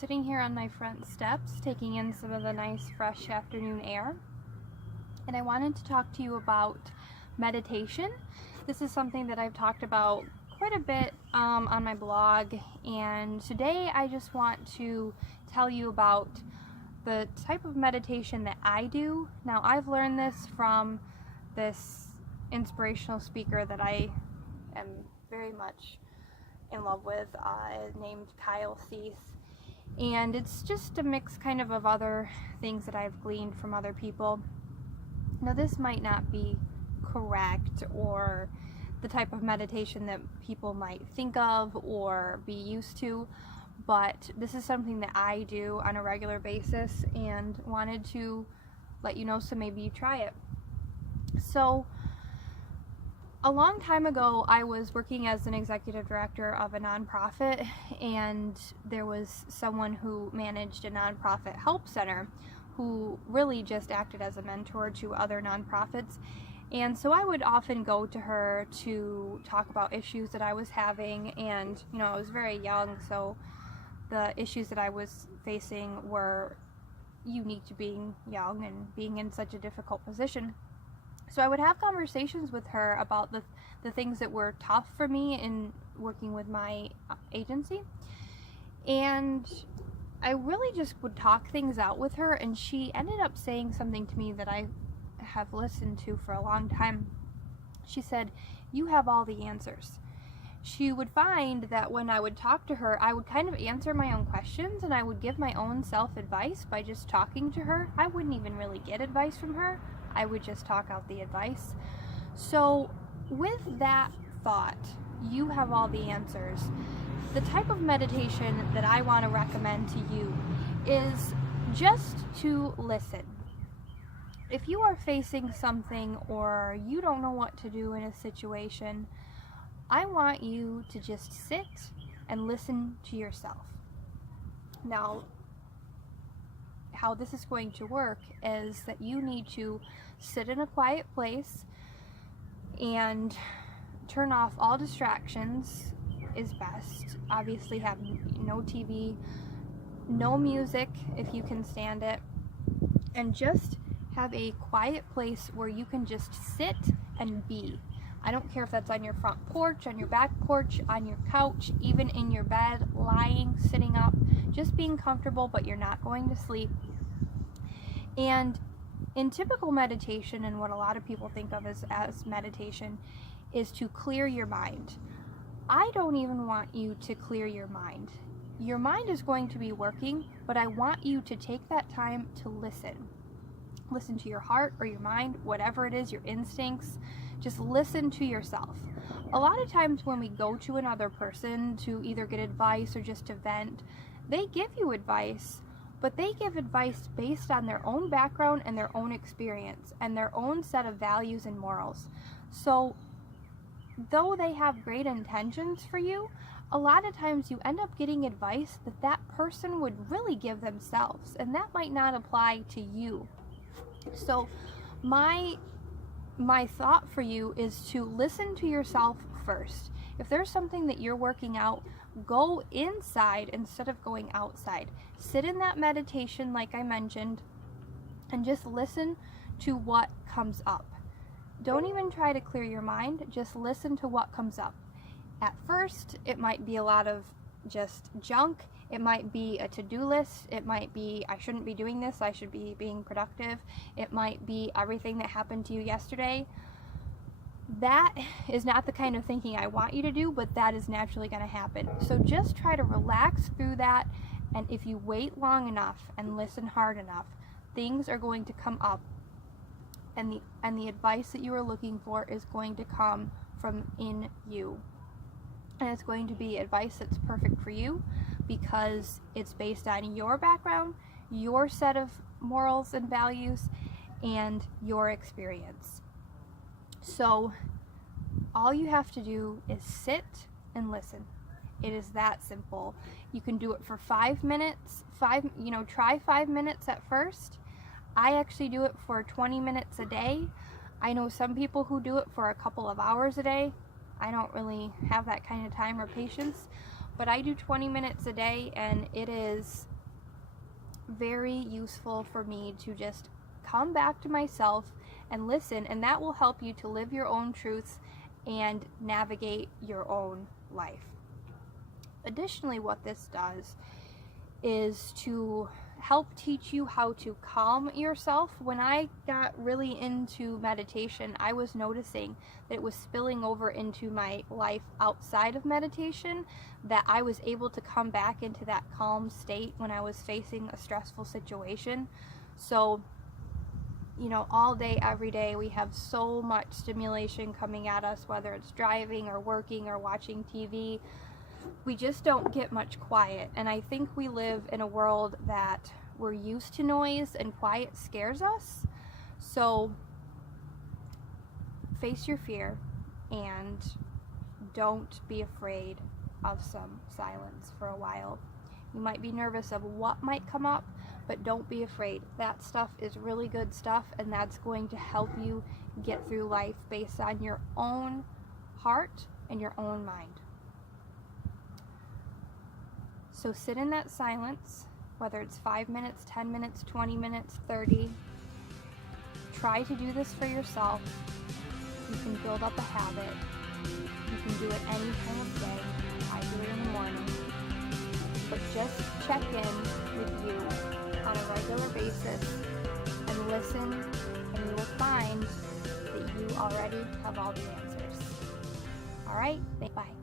sitting here on my front steps taking in some of the nice fresh afternoon air, and I wanted to talk to you about meditation. This is something that I've talked about quite a bit on my blog, and today I just want to tell you about the type of meditation that I do. Now, I've learned this from this inspirational speaker that I am very much in love with, named Kyle Cease, and it's just a mix kind of other things that I've gleaned from other people. Now, this might not be correct or the type of meditation that people might think of or be used to, but this is something that I do on a regular basis and wanted to let you know so maybe you try it. So a long time ago, I was working as an executive director of a nonprofit, and there was someone who managed a nonprofit help center who really just acted as a mentor to other nonprofits. And so I would often go to her to talk about issues that I was having, and I was very young, so the issues that I was facing were unique to being young and being in such a difficult position. So I would have conversations with her about the things that were tough for me in working with my agency. And I really just would talk things out with her, and she ended up saying something to me that I have listened to for a long time. She said, "You have all the answers." She would find that when I would talk to her, I would kind of answer my own questions, and I would give my own self-advice by just talking to her. I wouldn't even really get advice from her. I would just talk out the advice. So with that thought, you have all the answers. The type of meditation that I want to recommend to you is just to listen. If you are facing something or you don't know what to do in a situation, I want you to just sit and listen to yourself. Now, how this is going to work is that you need to sit in a quiet place and turn off all distractions is best. Obviously have no TV, no music if you can stand it, and just have a quiet place where you can just sit and be. I don't care if that's on your front porch, on your back porch, on your couch, even in your bed, lying, sitting up, just being comfortable, but you're not going to sleep. And in typical meditation, and what a lot of people think of as meditation, is to clear your mind. I don't even want you to clear your mind. Your mind is going to be working, but I want you to take that time to listen. Listen to your heart or your mind, whatever it is, your instincts. Just listen to yourself. A lot of times when we go to another person to either get advice or just to vent, they give you advice, but they give advice based on their own background and their own experience and their own set of values and morals. So though they have great intentions for you, a lot of times you end up getting advice that that person would really give themselves, and that might not apply to you. So my thought for you is to listen to yourself first. If there's something that you're working out, go inside instead of going outside. Sit in that meditation like I mentioned and just listen to what comes up. Don't even try to clear your mind, just listen to what comes up. At first, it might be a lot of just junk. It might be a to-do list. It might be, I shouldn't be doing this, I should be being productive. It might be everything that happened to you yesterday. That is not the kind of thinking I want you to do, but that is naturally going to happen. So just try to relax through that, and if you wait long enough and listen hard enough, things are going to come up, and the advice that you are looking for is going to come from in you. And it's going to be advice that's perfect for you because it's based on your background, your set of morals and values, and your experience. So all you have to do is sit and listen. It is that simple. You can do it for 5 minutes. Try 5 minutes at first. I actually do it for 20 minutes a day. I know some people who do it for a couple of hours a day. I don't really have that kind of time or patience, but I do 20 minutes a day, and it is very useful for me to just come back to myself and listen, and that will help you to live your own truths and navigate your own life. Additionally, what this does is to help teach you how to calm yourself. When I got really into meditation, I was noticing that it was spilling over into my life outside of meditation, that I was able to come back into that calm state when I was facing a stressful situation. So, all day, every day, we have so much stimulation coming at us, whether it's driving or working or watching TV. We just don't get much quiet, and I think we live in a world that we're used to noise, and quiet scares us. So face your fear and don't be afraid of some silence for a while. You might be nervous of what might come up, but don't be afraid. That stuff is really good stuff, and that's going to help you get through life based on your own heart and your own mind. So sit in that silence, whether it's 5 minutes, 10 minutes, 20 minutes, 30. Try to do this for yourself. You can build up a habit. You can do it any time of day. I do it in the morning. But just check in with you on a regular basis and listen, and you will find that you already have all the answers. All right? Bye.